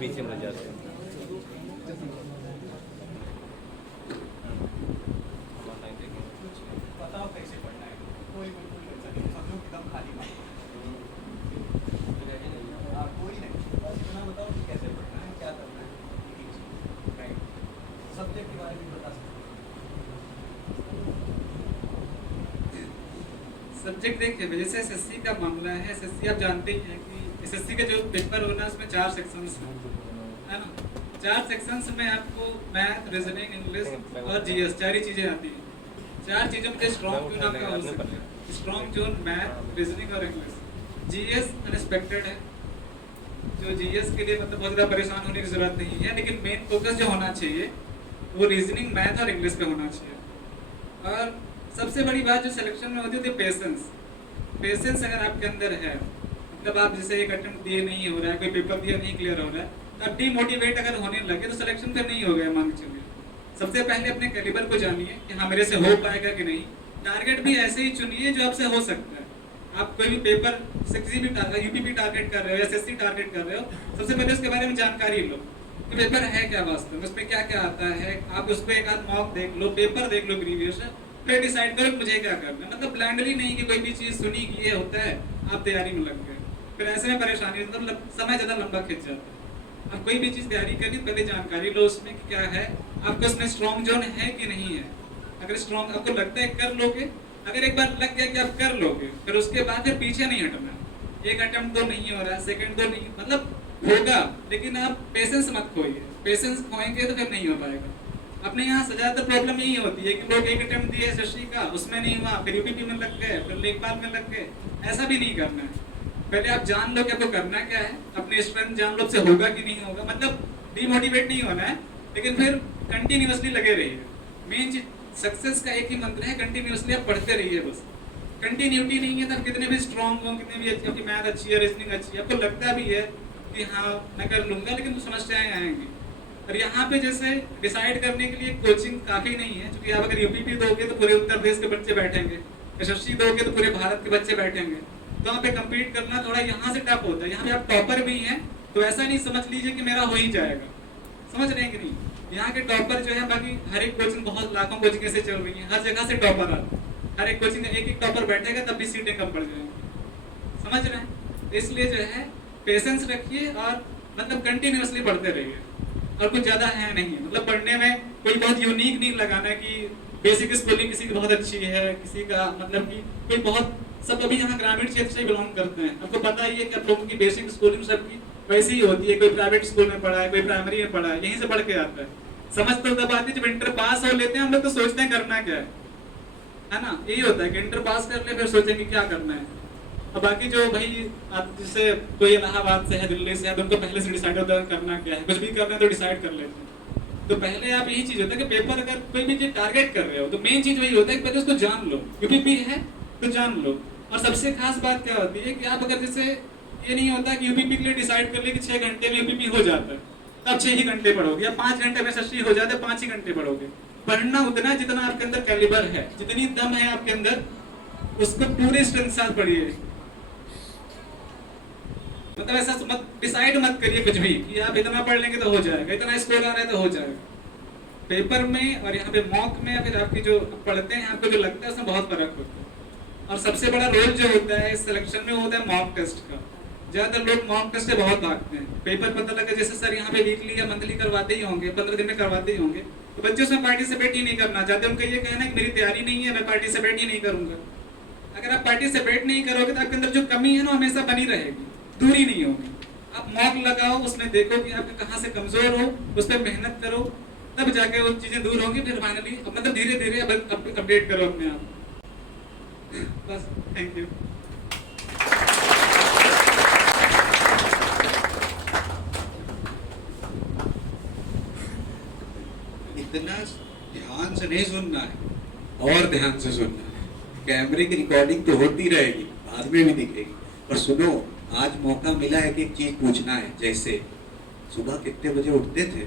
पीछे में जाते हैं। बताओ कैसे पढ़ना है, कोई बिल्कुल टेंशन नहीं, सब लोग एकदम खाली कोई नहीं, बस इतना बताओ कि कैसे पढ़ना है, क्या करना है, राइट। सब्जेक्ट के बारे में बता सकते हैं। सब्जेक्ट देखिए, जैसे एसएससी का मामला है, एसएससी आप जानते ही हैं कि एसएससी का जो पेपर होना है उसमें 4 सेक्शंस हैं, है ना। 4 सेक्शंस में आपको मैथ, रीजनिंग, इंग्लिश और जीएस 4 ही चीज़ें आती हैं। 4 चीज़ों में स्ट्रॉन्ग जोन आपका हो सकता है। स्ट्रॉन्ग जोन मैथ, रीजनिंग और इंग्लिश। जीएस अनएक्सपेक्टेड है, जो जीएस के लिए मतलब बहुत ज़्यादा परेशान होने की ज़रूरत नहीं है, लेकिन मेन फोकस जो होना चाहिए वो रीजनिंग, मैथ और इंग्लिश पे होना चाहिए। और सबसे बड़ी बात जो सिलेक्शन में होती है पेशेंस। पेशेंस अगर आपके अंदर है, मतलब आप जैसे एक अटेम्प्ट दिए नहीं हो रहा है, कोई पेपर दिया नहीं क्लियर हो रहा है, तो आप डीमोटिवेट अगर होने लगे तो सिलेक्शन फिर नहीं हो गया, मान के चलिए। सबसे पहले अपने कैलिबर को जानिए कि हाँ मेरे से हो पाएगा कि नहीं। टारगेट भी ऐसे ही चुनिए जो आपसे हो सकता है। आप कोई भी पेपर किसी भी यूपीपी टारगेट कर रहे हो, एसएससी टारगेट कर रहे हो, सबसे पहले उसके बारे में जानकारी लो कि पेपर है क्या वास्तव में, उसमें क्या क्या आता है। आप उसको एक आध मॉक देख लो, पेपर देख लो प्रीवियस, फिर डिसाइड करो कि मुझे क्या करना है। मतलब ब्लाइंडली नहीं कि कोई भी चीज़ सुनी कि ये होता है, आप तैयारी में लग गए, फिर ऐसे में परेशानी, मतलब समय ज़्यादा लंबा खिंच जाता है। आप कोई भी चीज़ तैयारी करिए, पहले जानकारी लो उसमें कि क्या है, आपको उसमें स्ट्रॉन्ग जोन है कि नहीं है। अगर स्ट्रॉन्ग आपको लगता है कर लोगे, अगर एक बार लग गया कि आप कर लोगे, फिर उसके बाद फिर पीछे नहीं हटना। एक अटेम्प्ट तो नहीं हो रहा है, सेकंड तो नहीं, मतलब होगा, लेकिन आप पेशेंस मत खोइए। पेशेंस खोएंगे तो फिर नहीं हो पाएगा। अपने यहाँ से ज़्यादातर प्रॉब्लम यही होती है कि लोग एक अटेम्प्ट दिए एसएससी का, उसमें नहीं हुआ, फिर यूपीपी में लग गए, फिर लेखपाल में लग गए। ऐसा भी नहीं करना है। पहले आप जान लो कि आपको करना क्या है, अपनी स्ट्रेंथ जान लो से होगा कि नहीं होगा। मतलब डिमोटिवेट नहीं होना है, लेकिन फिर कंटिन्यूअसली लगे रहिए। मेन चीज सक्सेस का एक ही मंत्र है, कंटिन्यूअसली आप पढ़ते रहिए। बस कंटिन्यूटी नहीं है तो आप कितने भी स्ट्रॉन्ग हो, कितने भी अच्छी, आपकी मैथ अच्छी है, रीजनिंग अच्छी है, आपको लगता भी है कि हाँ मैं कर लूंगा, लेकिन तो समस्याएं आएंगी। और यहाँ पे जैसे डिसाइड करने के लिए कोचिंग काफ़ी नहीं है, क्योंकि आप अगर यूपीपी दोगे तो पूरे उत्तर प्रदेश के बच्चे बैठेंगे, एसएससी दोगे तो पूरे भारत के बच्चे बैठेंगे। तो वहाँ पे कम्पीट करना थोड़ा यहाँ से टफ होता है। यहाँ पे आप टॉपर भी हैं तो ऐसा नहीं समझ लीजिए कि मेरा हो ही जाएगा, समझ रहे हैं कि नहीं। यहाँ के टॉपर जो है, बाकी हर एक कोचिंग, बहुत लाखों कोचिंग ऐसे चल रही है, हर जगह से टॉपर आते हैं। हर एक कोचिंग में एक एक टॉपर बैठेगा तब भी सीटें कम पड़ जाएंगी, समझ रहे हैं। इसलिए जो है पेशेंस रखिए और मतलब कंटिन्यूअसली पढ़ते रहिए। और कुछ ज़्यादा है नहीं, मतलब पढ़ने में कोई बहुत यूनिक नहीं लगाना कि बेसिक स्कूलिंग किसी की बहुत अच्छी है, किसी का मतलब कि कोई बहुत, सब अभी यहाँ ग्रामीण क्षेत्र से बिलोंग करते हैं। आपको पता ही है कि आप लोगों की बेसिक स्कूलिंग सबकी वैसी ही होती है। कोई प्राइवेट स्कूल में पढ़ा है, कोई प्राइमरी में पढ़ा है, यहीं से पढ़ के आता है। समझ तो तब आती है जब इंटर पास हो लेते हैं हम लोग, तो सोचते हैं करना क्या है ना। यही होता है कि इंटर पास कर ले फिर सोचेंगे क्या करना है। और बाकी जो भाई आप जैसे कोई इलाहाबाद से है, दिल्ली से है, तो उनको पहले से डिसाइड होता है करना क्या है। कुछ भी करना है तो डिसाइड कर लेते हैं। तो पहले आप यही चीज होता है कि पेपर अगर कोई भी चीज टारगेट कर रहे हो तो मेन चीज वही होता है कि पहले उसको जान लो। यूपीपी है तो जान लो। और सबसे खास बात क्या होती है कि आप अगर जैसे ये नहीं होता कि यूपीपी के लिए डिसाइड कर ले कि 6 घंटे में यूपीपी हो जाता है, तब 6 ही घंटे पढ़ोगे, या 5 घंटे में एसएससी हो जाता है 5 ही घंटे पढ़ोगे। पढ़ना उतना जितना आपके अंदर कैलिबर है, जितनी दम है आपके अंदर, उसको पूरे स्ट्रेंथ साथ पढ़िए। मतलब ऐसा मत डिसाइड मत करिए कुछ भी कि आप इतना पढ़ लेंगे तो हो जाएगा, इतना स्कोर आ रहा है तो हो जाएगा। पेपर में और यहाँ पे मॉक में या फिर आपकी जो पढ़ते हैं आपको जो लगता है उसमें बहुत फर्क होता है। और सबसे बड़ा रोल जो होता है इस सिलेक्शन में होता है मॉक टेस्ट का। ज्यादातर लोग मॉक टेस्ट से बहुत भागते हैं। पेपर पता लगा जैसे सर यहाँ पे वीकली या मंथली करवाते ही होंगे, 15 दिन में करवाते ही होंगे, तो बच्चे उसमें पार्टिसिपेट ही नहीं करना चाहते। उनका ये कहना है कि मेरी तैयारी नहीं है, मैं पार्टिसिपेट ही नहीं करूंगा। अगर आप पार्टिसिपेट नहीं करोगे तो आपके अंदर जो कमी है ना हमेशा बनी रहेगी, दूरी नहीं होगी। आप मॉक लगाओ, उसमें देखो कि आप कहाँ से कमजोर हो, उस पर मेहनत करो, तब जाके वो चीजें दूर होंगी। फिर फाइनली मतलब धीरे धीरे अपडेट करो अपने आप। बस, थैंक यू। इतना ध्यान से नहीं सुनना है, और ध्यान से सुनना है। कैमरे की रिकॉर्डिंग तो होती रहेगी, बाद में भी दिखेगी, पर सुनो, आज मौका मिला है कि एक चीज पूछना है। जैसे सुबह कितने बजे उठते थे,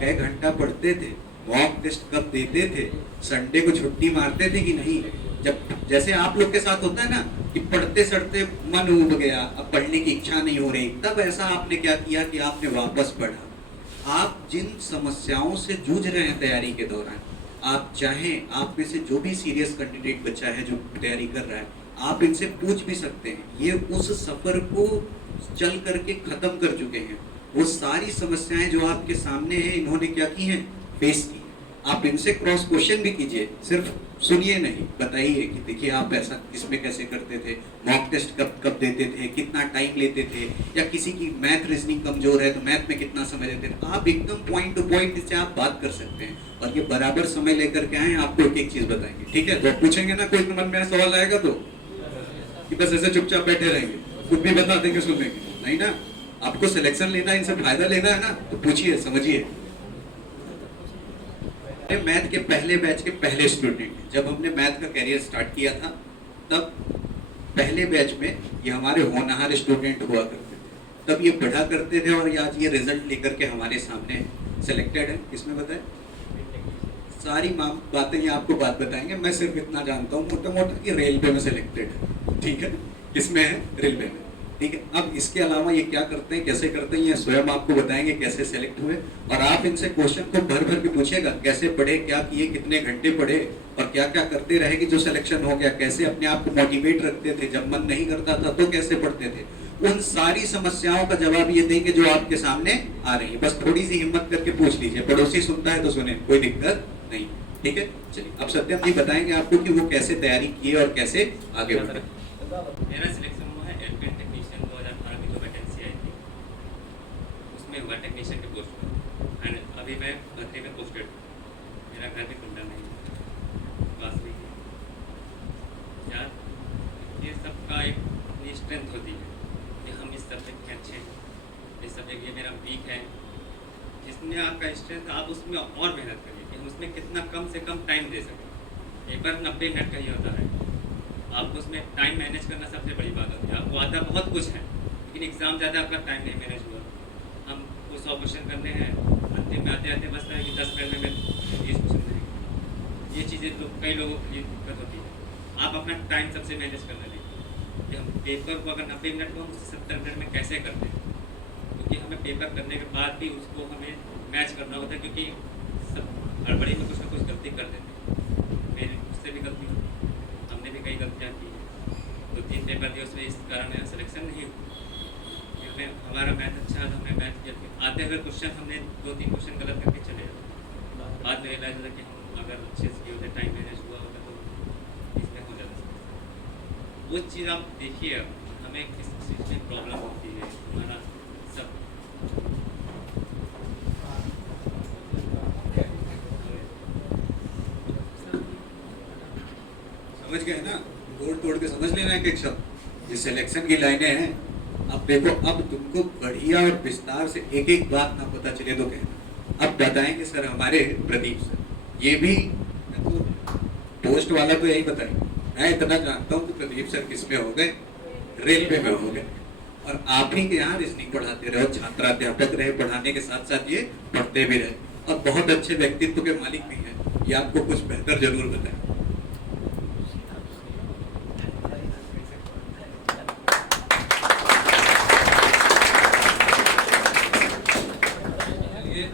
कई घंटा पढ़ते थे, मॉक टेस्ट कब देते थे, संडे को छुट्टी मारते थे कि नहीं, जब जैसे आप लोग के साथ होता है ना कि पढ़ते सढ़ते मन उब गया, अब पढ़ने की इच्छा नहीं हो रही, तब ऐसा आपने क्या किया कि आपने वापस पढ़ा। आप जिन समस्याओं से जूझ रहे हैं तैयारी के दौरान, आप चाहें, आप में से जो भी सीरियस कैंडिडेट बच्चा है जो तैयारी कर रहा है, आप इनसे पूछ भी सकते हैं। ये उस सफर को चल करके खत्म कर चुके हैं। वो सारी समस्याएं जो आपके सामने हैं, इन्होंने क्या की हैं, फेस की। आप इनसे क्रॉस क्वेश्चन भी कीजिए, सिर्फ सुनिए नहीं, बताइए कि देखिए आप ऐसा इसमें कैसे करते थे, मॉक टेस्ट कब कब देते थे, कितना टाइम लेते थे, या किसी की मैथ रीजनिंग कमजोर है तो मैथ में कितना समय देते थे। आप एकदम पॉइंट टू पॉइंट इससे आप बात कर सकते हैं, और ये बराबर समय लेकर के आए, आपको एक एक चीज बताएंगे। ठीक है, तो पूछेंगे ना, कोई मन में सवाल आएगा तो कि बस ऐसे चुपचाप बैठे रहेंगे, कुछ भी बता देंगे सुन लेंगे, नहीं ना। आपको सिलेक्शन लेना है, इनसे फायदा लेना है ना, तो पूछिए, समझिए। मैथ के पहले बैच के पहले स्टूडेंट, जब हमने मैथ का कैरियर स्टार्ट किया था, तब पहले बैच में ये हमारे होनहार स्टूडेंट हुआ करते थे, तब ये पढ़ा करते थे, और आज ये रिजल्ट लेकर के हमारे सामने सिलेक्टेड है। इसमें बताएं, सारी बातें ये आपको बात बताएंगे। मैं सिर्फ इतना जानता हूँ मोटा मोटा कि रेलवे में सिलेक्टेड है। ठीक है, किसमें है, रेलवे में। ठीक है, अब इसके अलावा ये क्या करते हैं, कैसे करते हैं, ये स्वयं आपको बताएंगे कैसे सेलेक्ट हुए। और आप इनसे क्वेश्चन को भर भर के पूछिएगा, कैसे पढ़े, क्या किए, कितने घंटे पढ़े, और क्या क्या करते रहे कि जो सिलेक्शन हो गया, कैसे अपने आप को मोटिवेट रखते थे, जब मन नहीं करता था तो कैसे पढ़ते थे। उन सारी समस्याओं का जवाब ये देंगे जो आपके सामने आ रही है। बस थोड़ी सी हिम्मत करके पूछ लीजिए, पड़ोसी सुनता है तो सुने, कोई दिक्कत नहीं। ठीक है, चलिए अब सत्यम जी बताएंगे आपको कि वो कैसे तैयारी किए और कैसे आगे बढ़े। मेरा सिलेक्शन हुआ है एयरप्लेन टेक्नीशियन 2018 में जो वैकेंसी आई थी, उसमें हुआ टेक्नीशियन के पोस्ट पर। एंड अभी मैं भर्ती में पोस्टेड हूँ। मेरा घर भी कुंडा नहीं है, पास भी है यार। ये सबका एक अपनी स्ट्रेंथ होती है कि हम इस सब्जेक्ट में अच्छे हैं, इस सब्जेक्ट ये मेरा वीक है। जिसमें आपका स्ट्रेंथ, आप उसमें और मेहनत करिए कि हम उसमें कितना कम से कम टाइम दे सकें। पेपर 90 मिनट का ही होता है, आपको उसमें टाइम मैनेज करना सबसे बड़ी बात होती है। आपको आता बहुत कुछ है, लेकिन एग्ज़ाम ज़्यादा आपका टाइम नहीं मैनेज हुआ। हम को 100 क्वेश्चन करने हैं, अंतिम में आते आते बचता है कि 10 मिनट में 20 क्वेश्चन करेंगे। ये चीज़ें तो कई लोगों के लिए दिक्कत होती है। आप अपना टाइम सबसे मैनेज करना देखिए कि हम पेपर को अगर 90 मिनट को हम उससे 70 मिनट में कैसे करते हैं, क्योंकि हमें पेपर करने के बाद भी उसको हमें मैच करना होता है, क्योंकि सब हड़बड़ी में कुछ ना कुछ गलती कर देते हैं। मेरी उससे भी गलती होती है, हमने भी कई गलतियाँ की हैं। 2-3 पेपर दिए, उसमें इस कारण सिलेक्शन नहीं हुआ। हमें हमारा मैथ अच्छा था, हमने मैथ किया, आते हुए क्वेश्चन हमने 2-3 क्वेश्चन गलत करके चले जाते। बाद में रियलाइज होता कि हम अगर अच्छे से किए होते, टाइम मैनेज हुआ होता तो इसमें हो जाता। वो चीज़ आप देखिए, हमें किस चीज़ में प्रॉब्लम होती है, हमारा सब समझ गए ना, तोड़ तोड़ के समझ लेना एक एक शब्द। ये सिलेक्शन की लाइनें हैं। अब देखो, अब तुमको बढ़िया और विस्तार से एक एक बात ना पता चले तो कहना। अब बताएंगे सर हमारे प्रदीप सर, ये भी तो पोस्ट वाला तो यही बताएंगे। मैं इतना जानता हूँ कि प्रदीप सर किसमें हो गए, रेलवे में हो गए, और आप ही के यहाँ रीजनिंग पढ़ाते रहे, छात्राध्यापक रहे, पढ़ाने के साथ साथ ये पढ़ते भी रहे, और बहुत अच्छे व्यक्तित्व के मालिक भी हैं। ये आपको कुछ बेहतर जरूर बताएं।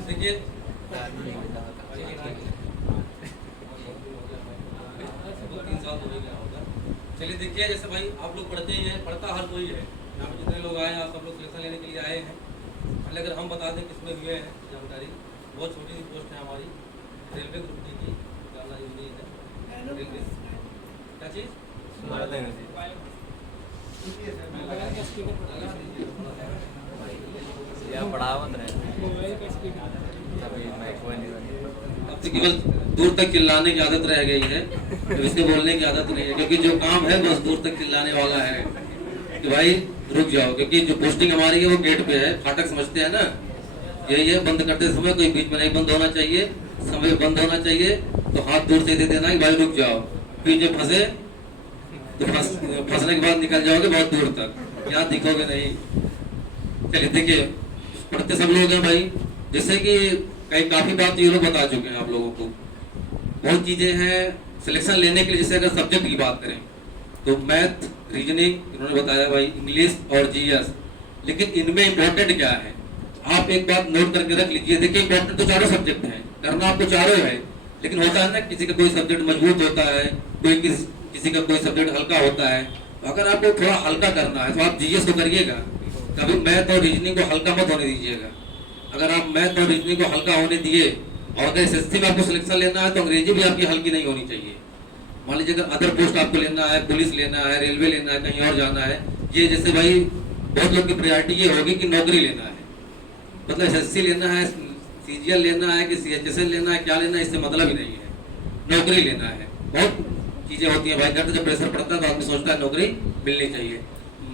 देखिए, चलिए देखिए, जैसे भाई आप लोग पढ़ते ही हैं, पढ़ता हर कोई है। यहाँ पे जितने लोग आए हैं, आप सब लोग सिलेक्शन लेने के लिए आए हैं। पहले अगर हम बता दें किसमें हुए हैं जानकारी, बहुत छोटी सी पोस्ट है हमारी, रेलवे ग्रुप डी की, जानना जरूरी है। रेलवे क्या चीज़, अब तो केवल दूर तक चिल्लाने की आदत रह गई है, तो इसके बोलने की आदत नहीं है, क्योंकि जो काम है बस दूर तक चिल्लाने वाला है कि भाई रुक जाओ। क्योंकि जो पोस्टिंग हमारी है वो गेट पे है, फाटक समझते हैं ना, यही है। बंद करते समय कोई बीच में नहीं बंद होना चाहिए, समय बंद होना चाहिए, तो हाथ दूर से दे देना कि भाई रुक जाओ। फिर जब फंसे तो फंसने के बाद निकल जाओगे बहुत दूर तक, यहाँ दिखोगे नहीं। चलिए देखिए, पढ़ते सब लोग हैं भाई, जैसे कि कई काफी बात ये लोग बता चुके हैं आप लोगों को। बहुत चीजें हैं, सिलेक्शन लेने के लिए जैसे अगर सब्जेक्ट की बात करें तो मैथ, रीजनिंग, इन्होंने बताया भाई इंग्लिश और जीएस, लेकिन इनमें इम्पोर्टेंट क्या है आप एक बात नोट करके रख लीजिए। देखिए इम्पोर्टेंट तो चारों सब्जेक्ट हैं, करना आपको चारों है, लेकिन होता है ना किसी का कोई सब्जेक्ट मजबूत होता है, कोई किसी का कोई सब्जेक्ट हल्का होता है। तो अगर आपको थोड़ा हल्का करना है तो आप जीएस को करिएगा, कभी मैथ और रीजनिंग को हल्का मत होने दीजिएगा। अगर आप मैथ और रीजनिंग को हल्का होने दिए और अगर एसएससी में आपको सिलेक्शन लेना है तो अंग्रेजी भी आपकी हल्की नहीं होनी चाहिए। मान लीजिए अगर अदर पोस्ट आपको लेना है, पुलिस लेना है, रेलवे लेना है, कहीं और जाना है, ये जैसे भाई बहुत लोग की प्रायोरिटी ये होगी कि नौकरी लेना है, मतलब एसएससी लेना है, सीजीएल लेना है कि सीएचएसएल लेना है, क्या लेना है इससे मतलब ही नहीं है, नौकरी लेना है। बहुत चीजें होती हैं भाई, घर जब प्रेशर पड़ता है तो आदमी सोचता है नौकरी मिलनी चाहिए।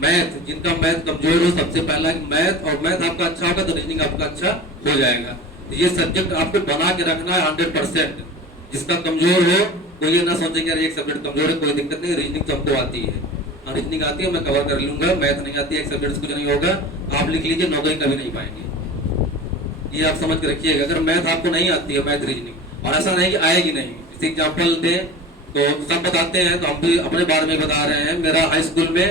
मैथ, जिनका मैथ कमजोर हो, सबसे पहला मैथ, और मैथ आपका अच्छा होगा तो रीजनिंग आपका अच्छा हो जाएगा। ये सब्जेक्ट आपको बना के रखना है 100%। जिसका कमजोर हो वो ये ना सोचे कि अरे एक सब्जेक्ट कमजोर है, कोई दिक्कत नहीं, रीजनिंग तो हमको आती है, रीजनिंग आती है मैं कवर कर लूंगा, मैथ नहीं आती है, एक सब्जेक्ट कुछ नहीं होगा, आप लिख लीजिए, नौकरी कभी नहीं पाएंगे। ये आप समझ के रखिएगा। अगर मैथ आपको नहीं आती है, मैथ रीजनिंग, और ऐसा नहीं कि आएगी नहीं, जैसे एग्जाम्पल दें तो सब बताते हैं, तो हम भी अपने बारे में बता रहे हैं। मेरा हाई स्कूल में,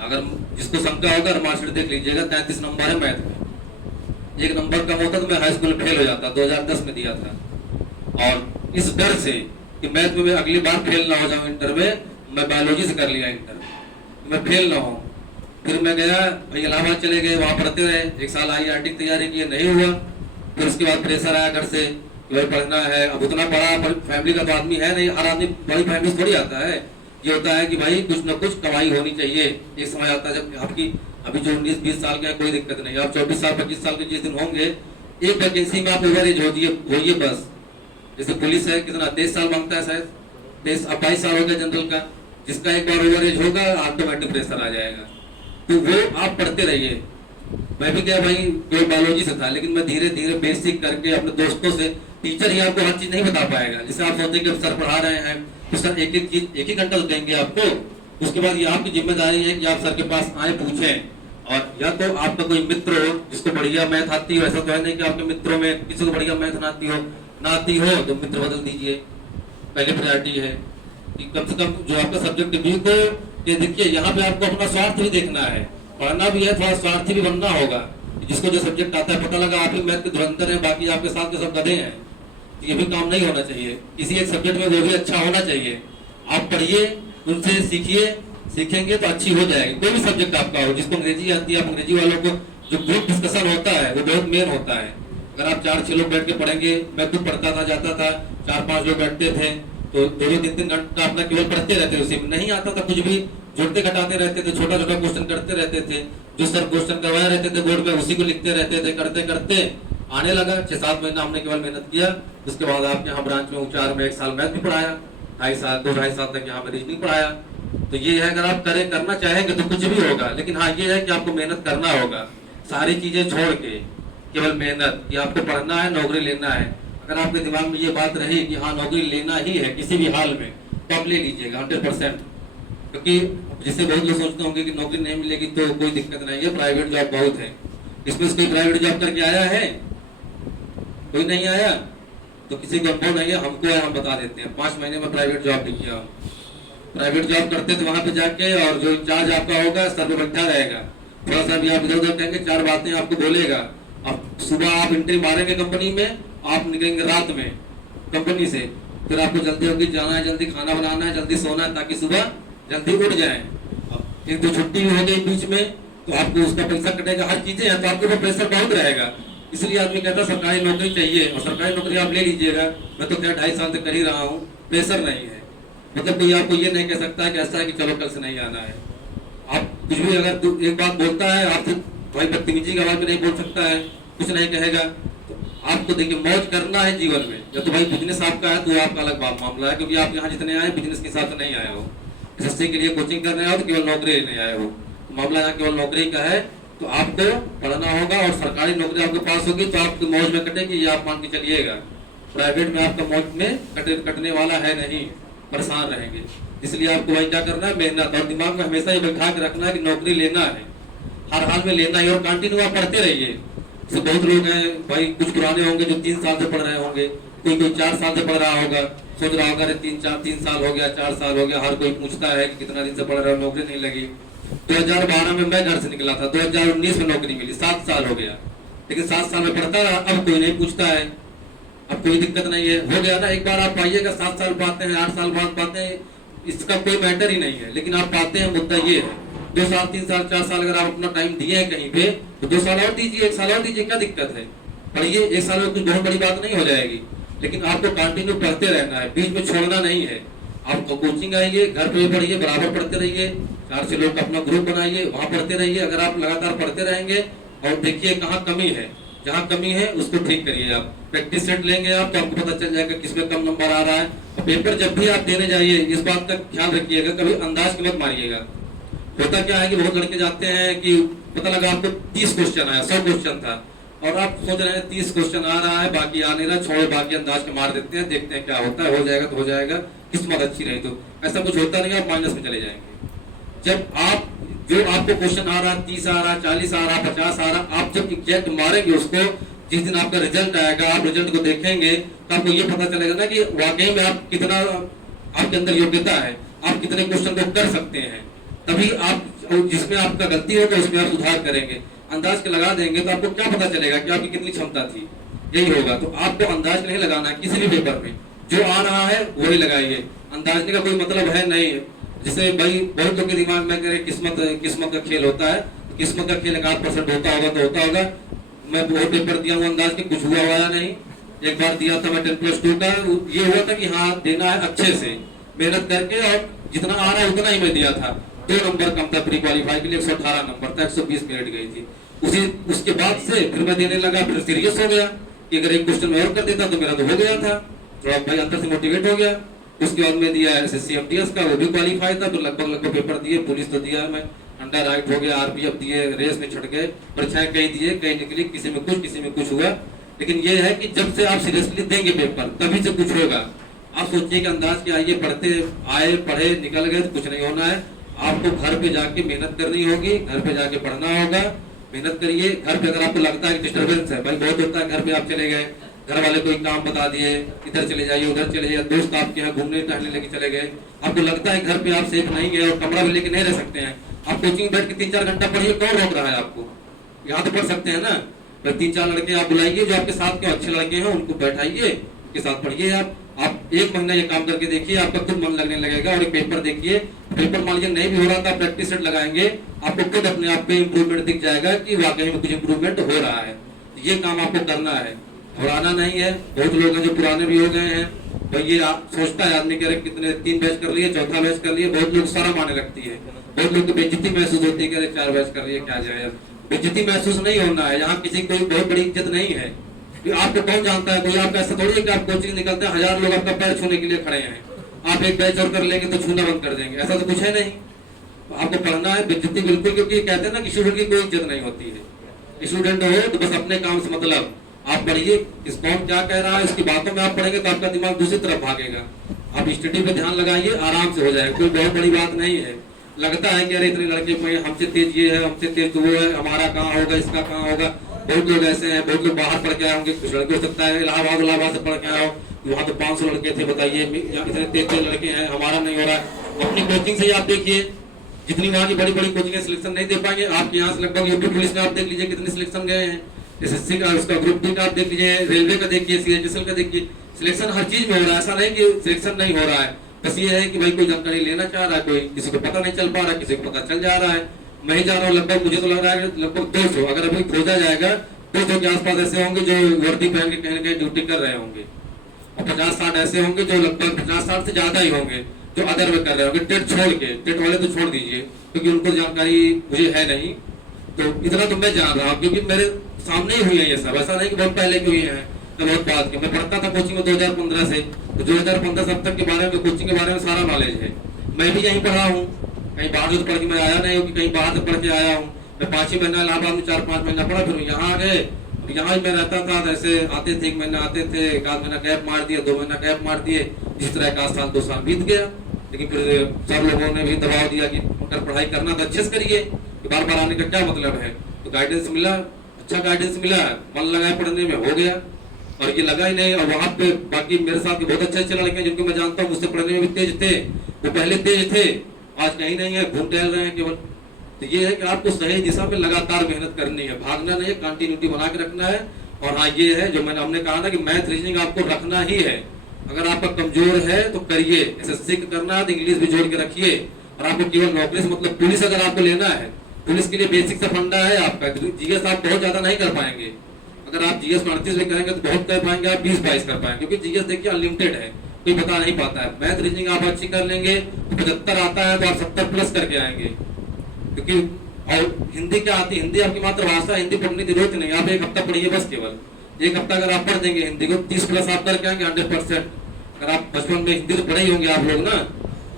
अगर जिसको शंका होगा मार्कशीट देख लीजिएगा, 33 नंबर है मैथ में, एक नंबर कम होता तो मैं हाई स्कूल में फेल हो जाता, 2010 में दिया था। और इस डर से कि मैथ में मैं अगली बार फेल ना हो जाऊं इंटर में, मैं बायोलॉजी से कर लिया इंटर, मैं फेल ना हो। फिर मैं गया इलाहाबाद चले गए, वहां पढ़ते रहे, एक साल IIT की तैयारी की, नहीं हुआ। फिर उसके बाद प्रेशर आया घर से, पढ़ना है, अब उतना पढ़ा, पर फैमिली का तो आदमी है नहीं, हर आदमी बड़ी फैमिली से थोड़ी आता है। ये होता है कि भाई कुछ ना कुछ कमाई होनी चाहिए। एक समय आता है जब आपकी अभी जो 19-20 साल के हैं कोई दिक्कत नहीं, आप 24 साल 25 साल के जिस दिन होंगे, एक वैकेंसी में आप ओवर एज होइए बस। जैसे पुलिस है, कितना 23 साल मांगता है शायद, 23 अब 22 साल हो गया जनरल का, जिसका एक बार ओवर एज होगा ऑटोमेटिक प्रेशर आ जाएगा। तो वो आप पढ़ते रहिए। मैं भी क्या भाई केवल बायोलॉजी से था, लेकिन मैं धीरे धीरे बेसिक करके अपने दोस्तों से, टीचर ही आपको हर चीज नहीं बता पाएगा। जैसे आप सोचते कि सर पढ़ा रहे हैं तो सर एक एक चीज एक ही घंटा तो देंगे आपको, उसके बाद ये आपकी जिम्मेदारी है कि आप सर के पास आए, पूछें। और या तो आपका कोई मित्र हो जिसको बढ़िया मैथ आती हो, ऐसा तो है नहीं कि आपके मित्रों में किसी को बढ़िया मैथ ना आती हो तो मित्र बदल दीजिए। पहले प्रायोरिटी है कि कम से कम जो आपका सब्जेक्ट वीक हो। ये देखिए यहाँ पे आपको अपना स्वार्थ भी देखना है, पढ़ना भी है, थोड़ा स्वार्थी भी बनना होगा। जिसको जो सब्जेक्ट आता है, पता लगा आप ही मैथ के धुरंधर हैं, बाकी आपके साथ के सब गधे हैं, तो ये भी काम नहीं होना चाहिए। किसी एक सब्जेक्ट में वो भी अच्छा होना चाहिए। आप पढ़िए, उनसे सीखिए, सीखेंगे तो अच्छी हो जाएगी। कोई भी सब्जेक्ट आपका हो, जिसको अंग्रेजी आती है, आप अंग्रेजी वालों को जो ग्रुप डिस्कशन होता है वो बहुत मेन होता है। अगर आप 4-6 लोग बैठ के पढ़ेंगे, मैं खुद पढ़ता था, जाता था, 4-5 लोग बैठते थे, तो 2-3 घंटा अपना केवल पढ़ते रहते थे। उसी में नहीं आता था कुछ भी, जोड़ते घटाते रहते थे, छोटा छोटा क्वेश्चन करते रहते थे, जो सर क्वेश्चन करवाए रहते थे बोर्ड पे उसी को लिखते रहते थे। करते करते आने लगा 6-7 महीना हमने केवल मेहनत किया। उसके बाद आपके यहाँ ब्रांच में उचार में 1 साल मैथ भी पढ़ाया, 2-2.5 साल तक यहाँ पे रीजनिंग पढ़ाया। तो ये है, अगर आप करना चाहेंगे तो कुछ भी होगा, लेकिन हाँ ये है कि आपको मेहनत करना होगा, सारी चीजें छोड़ के केवल मेहनत, कि आपको पढ़ना है, नौकरी लेना है। अगर आपके दिमाग में ये बात रही कि हाँ नौकरी लेना ही है किसी भी हाल में, तो आप ले लीजिएगा 100%। क्योंकि जिससे बहुत लोग सोचते होंगे कि नौकरी नहीं मिलेगी तो कोई दिक्कत नहीं है, प्राइवेट जॉब बहुत है। इसमें से कोई प्राइवेट जॉब करके आया है? कोई नहीं आया? तो किसी को अनुभव नहीं है, हमको है, हम बता देते हैं। 5 महीने में प्राइवेट जॉब भी किया। प्राइवेट जॉब करते तो वहां पे जाके, और जो इंचार्ज आपका होगा सर पे बैठा रहेगा, थोड़ा सा भी आप इधर उधर कहेंगे, 4 बातें आपको बोलेगा। अब सुबह आप एंट्री मारेंगे कंपनी में, आप निकलेंगे रात में कंपनी से, फिर आपको जल्दी होगी, जाना है, जल्दी खाना बनाना है, जल्दी सोना है, ताकि सुबह जल्दी उठ जाए। अब 1-2 छुट्टी हो गई बीच में तो आपको उसका पैसा कटेगा, हर चीजें हैं, तो आपके ऊपर प्रेशर बहुत रहेगा। इसलिए आदमी कहता है सरकारी नौकरी चाहिए, और सरकारी नौकरी आप ले लीजिएगा। मैं तो क्या 2.5 साल तक कर ही रहा हूँ, प्रेशर नहीं है। मतलब कोई आपको ये नहीं कह सकता कि ऐसा है कि चलो कल से नहीं आना है। आप कुछ भी अगर एक बात बोलता है आपसे, भाई बदतमीजी की आवाज में नहीं बोल सकता है, कुछ नहीं कहेगा। तो आपको देखिए मौज करना है जीवन में। या तो भाई बिजनेस आपका है तो आपका अलग मामला है, क्योंकि आप यहाँ जितने आए बिजनेस के हिसाब से नहीं आए हो, एसएससी के लिए कोचिंग करने आए हो तो केवल नौकरी लेने आए हो। तो मामला यहाँ केवल नौकरी का है, तो आपको पढ़ना होगा, और सरकारी नौकरी आपके पास होगी तो आपकी मौज में कटेगी, ये आप मान के चलिएगा। प्राइवेट में आपका मौज में कटने वाला है नहीं, परेशान रहेंगे। इसलिए आपको भाई क्या करना है, मेहनत, और दिमाग में हमेशा ये बैठा के रखना है कि नौकरी लेना है, हर हाल में लेना है, और कंटिन्यू आप पढ़ते रहिए। तो बहुत लोग हैं भाई, कुछ पुराने होंगे जो 3 साल से पढ़ रहे होंगे, कोई 4 साल से पढ़ रहा होगा, सोच रहा होगा अरे 3 साल हो गया, 4 साल हो गया। हर कोई पूछता है कि कितना दिन से पढ़ रहे हो, नौकरी नहीं लगी। 2012 में मैं घर से निकला था, 2019 में नौकरी मिली, 7 साल हो गया, लेकिन 7 साल में पढ़ता रहा। अब कोई नहीं पूछता है, अब कोई दिक्कत नहीं है, हो गया ना। एक बार आप पाइएगा, 7 साल पाते हैं, 8 साल बाद पाते हैं, इसका कोई मैटर ही नहीं है, लेकिन आप पाते हैं। मुद्दा ये है 2 साल 3 साल 4 साल अगर आप अपना टाइम दिए हैं कहीं पे, तो 2 साल और दीजिए, 1 साल और दीजिए, क्या दिक्कत है। पढ़िए, 1 साल में कुछ बहुत बड़ी बात नहीं हो जाएगी, लेकिन आपको कंटिन्यू पढ़ते रहना है, बीच में छोड़ना नहीं है। आप कोचिंग आइए, घर पे पढ़िए, बराबर पढ़ते रहिए, 4 से लोग का अपना ग्रुप बनाइए, वहां पढ़ते रहिए। अगर आप लगातार पढ़ते रहेंगे और देखिए कहाँ कमी है, जहाँ कमी है उसको ठीक करिए। आप प्रैक्टिस सेट लेंगे आप, तो आपको पता चल जाएगा किसमें कम नंबर आ रहा है। और पेपर जब भी आप देने जाइए, इस बात का ख्याल रखिएगा, कभी अंदाज की मत मारिएगा। होता क्या है कि बहुत लड़के जाते हैं कि पता लगा आपको 30 क्वेश्चन आया, 100 क्वेश्चन था, और आप सोच रहे हैं 30 क्वेश्चन आ रहा है, बाकी आ नहीं रहा, छोड़ो, बाकी अंदाज के मार देते हैं, देखते हैं क्या होता है, हो जाएगा तो हो जाएगा, किस्मत अच्छी रही तो। ऐसा कुछ होता नहीं, आप माइनस में चले जाएंगे। जब आप जो आपको क्वेश्चन आ रहा, 30 आ रहा, 40 आ रहा, 50 आ रहा, आप जब एग्जैक्ट मारेंगे उसको, जिस दिन आपका रिजल्ट आएगा, आप रिजल्ट को देखेंगे तो आपको ये पता चलेगा ना कि वाकई में आप कितना, आपके अंदर योग्यता है, आप कितने क्वेश्चन को कर सकते हैं। तभी आप जिसमें आपका गलती होगा उसमें आप सुधार करेंगे। अंदाज के लगा देंगे तो आपको क्या पता चलेगा कि आपकी कितनी क्षमता थी, यही होगा। तो आपको अंदाज नहीं लगाना है किसी भी पेपर में, जो आ रहा है वही लगाइए। अंदाजने का कोई मतलब है नहीं। जैसे भाई बहुत लोग के दिमाग में कह किस्मत का खेल होता है, किस्मत का खेल 1% होता होगा तो होता होगा। मैं वो पेपर दिया हूँ अंदाज के, कुछ हुआ नहीं। एक बार दिया था मैं 10+2 का, ये हुआ था कि हाँ देना है अच्छे से मेहनत करके, और जितना आ रहा है उतना ही मैं दिया था। 2 नंबर कम था प्री क्वालिफाई के लिए, 118 नंबर था, 120 मेरिट गई थी। उसके बाद से फिर मैं देने लगा, फिर सीरियस हो गया कि अगर एक क्वेश्चन और कर देता तो मेरा तो हो गया था, थोड़ा भाई अंदर से मोटिवेट हो गया। उसके बाद में दिया SSC MTS का, वो भी क्वालिफाई था, तो लगभग पेपर दिए। पुलिस तो दिया मैं, अंडर राइट हो गया, RPF दिए, रेस में छट गए, परीक्षाएं कई दिए, कई निकली, किसी में कुछ हुआ। लेकिन ये है कि जब से आप सीरियसली देंगे पेपर, तभी से कुछ होगा। आप सोचिए कि अंदाज के आइए, पढ़े निकल गए तो कुछ नहीं होना है। आपको घर पे जाके मेहनत करनी होगी, घर पे जाके पढ़ना होगा, मेहनत करिए। घर पे अगर आपको लगता है कि डिस्टर्बेंस है, भाई बहुत होता है, घर पे आप चले गए, घर वाले कोई काम बता दिए, इधर चले जाइए उधर चले जाइए, दोस्त आपके यहाँ घूमने टहलने लेके चले गए, आपको लगता है घर पे आप सेफ नहीं है और कमरा भी लेके नहीं रह सकते हैं, आप कोचिंग बैठ के 3-4 घंटा पढ़िए, कौन रोक रहा है आपको? यहाँ तो पढ़ सकते हैं ना। 3-4 लड़के आप बुलाइए जो आपके साथ के अच्छे लड़के हैं, उनको बैठाइए, उनके साथ पढ़िए। आप 1 महीना ये काम करके देखिए, आपका खुद मन लगने लगेगा। और एक पेपर देखिए, पेपर मान लीजिए नहीं भी हो रहा था, प्रैक्टिस सेट लगाएंगे, आपको खुद अपने आप पे इम्प्रूवमेंट दिख जाएगा कि वाकई में कुछ इम्प्रूवमेंट हो रहा है। ये काम आपको करना है, घबराना नहीं है। बहुत लोग हैं जो पुराने भी हो गए हैं, भाई ये सोचता है आदमी, कह रहे कितने 3 बैच कर लिए, 4था बैच कर लिए, बहुत लोग शर्म आने लगती है, बहुत लोग को बेइज्जती महसूस होती है, कह रहे 4 बैच कर लिए, क्या जाए। बेइज्जती महसूस नहीं होना है, यहाँ किसी कोई बहुत बड़ी इज्जत नहीं है। आपको कौन जानता है, कोई आपका ऐसा थोड़ी है कि आप कोचिंग निकलते हैं 1000 लोग आपका पैर छूने के लिए खड़े हैं, आप एक बैच और कर लेंगे तो छूना बंद कर देंगे, ऐसा तो कुछ है नहीं। आपको पढ़ना है, बेइज्जती बिल्कुल, क्योंकि कहते हैं ना कि स्टूडेंट की कोई इज्जत नहीं होती है। स्टूडेंट हो तो बस अपने काम से मतलब, आप पढ़िए, इस कौन क्या कह रहा है उसकी बातों में आप पढ़ेंगे तो आपका दिमाग दूसरी तरफ भागेगा। आप स्टडी पे ध्यान लगाइए, आराम से हो जाएगा, कोई बहुत बड़ी बात नहीं है। लगता है कि अरे इतने लड़के हमसे तेज ये है, हमसे तेज तो वो है, हमारा कहाँ होगा, इसका कहाँ होगा। बहुत लोग ऐसे हैं, बहुत लोग बाहर पढ़ के आए होंगे, कुछ लड़के हो सकता है इलाहाबाद से पढ़ के आए हो, वहाँ तो 500 लड़के थे, बताइए इतने तेज लड़के हैं, हमारा नहीं हो रहा है। अपनी कोचिंग से ही आप देखिए, जितनी वहाँ की बड़ी कोचिंग सिलेक्शन नहीं दे पाएंगे। आपके यहाँ से लगभग यूपी पुलिस में आप देख लीजिए कितने सिलेक्शन गए हैं, SSC का, उसका ग्रुप डी का आप देख लीजिए, रेलवे का देखिए, CHSL का देखिए, सिलेक्शन हर चीज में हो रहा है। ऐसा नहीं कि सिलेक्शन नहीं हो रहा है, बस ये है कि भाई कोई जानकारी लेना चाह रहा है, कोई किसी को पता नहीं चल पा रहा है, किसी को पता चल जा रहा है। मैं ही जा रहा हूँ, लगभग मुझे तो लग रहा है लगभग 200, अगर अभी खोजा जाएगा 200 के आसपास ऐसे होंगे जो वर्दी पहन के कहीं न कहीं ड्यूटी कर रहे होंगे, और 50-60 ऐसे होंगे जो लगभग 50-60 से ज्यादा ही होंगे जो अदर में कर रहे होंगे, टेट छोड़ के। टेट वाले तो छोड़ दीजिए क्योंकि उनको जानकारी मुझे है नहीं, तो इतना तो मैं जान रहा हूँ क्योंकि मेरे सामने ही हुई है ये सब। ऐसा नहीं कि बहुत पहले की हुई है, तो बहुत बात की। मैं पढ़ता था कोचिंग में 2015 से, तो 2015 से अब तक के बारे में, कोचिंग के बारे में सारा नॉलेज है। मैं भी यहीं पढ़ा हूँ, कहीं बाहर से पढ़ के मैं आया नहीं हूँ कि कहीं बाहर से पढ़ के आया हूँ। मैं 5 ही महीना इलाहाबाद में 4-5 महीना पढ़ा, फिर यहाँ आ गए, यहाँ मैं रहता था। ऐसे आते थे, 1 महीना आते थे, 1 महीना गैप मार दिया, 2 महीना गैप मार दिए, जिस तरह 1 साल 2 साल बीत गया। लेकिन फिर सब लोगों ने भी दबाव दिया कि अगर पढ़ाई करना तो अच्छे से करिए, बार बार आने का क्या मतलब है। तो गाइडेंस मिला, अच्छा गाइडेंस मिला, मन लगाए पढ़ने में, हो गया। और ये लगा ही नहीं। और वहां पे बाकी मेरे साथ के बहुत अच्छे लड़के हैं जिनको मैं जानता हूँ, मुझसे पढ़ने में भी तेज थे, वो पहले तेज थे, आज कहीं नहीं है, घूम टहल रहे हैं केवल। तो ये है कि आपको सही दिशा में लगातार मेहनत करनी है, भागना नहीं है, कंटिन्यूटी बना के रखना है। और हाँ, ये है जो हमने कहा ना कि मैथ रीजनिंग आपको रखना ही है। अगर आपका कमजोर है तो करिए, एसएससी करना है तो इंग्लिश भी जोड़ के रखिए। और आपको केवल नौकरी से मतलब पुलिस अगर आपको लेना है, पुलिस के लिए बेसिक सा फंडा है आपका। जीएस आप बहुत ज्यादा नहीं कर पाएंगे, अगर आप जीएस में 38 में करेंगे तो बहुत कर पाएंगे, आप 20-22 कर पाएंगे, क्योंकि जीएस देखिए अनलिमिटेड है, कोई बता नहीं पाता है। मैथ रीजनिंग आप अच्छी कर लेंगे तो 75 आता है तो आप 70 प्लस करके आएंगे। क्योंकि और हिंदी क्या आती है, हिंदी आपकी मातृभाषा, हिंदी पढ़ने की जरूरत नहीं, आप एक हफ्ता पढ़िए बस, केवल एक हफ्ता अगर आप पढ़ देंगे हिंदी को 30 प्लस आप करके आएंगे 100%। अगर आप बचपन में हिंदी तो पढ़े ही होंगे आप लोग ना,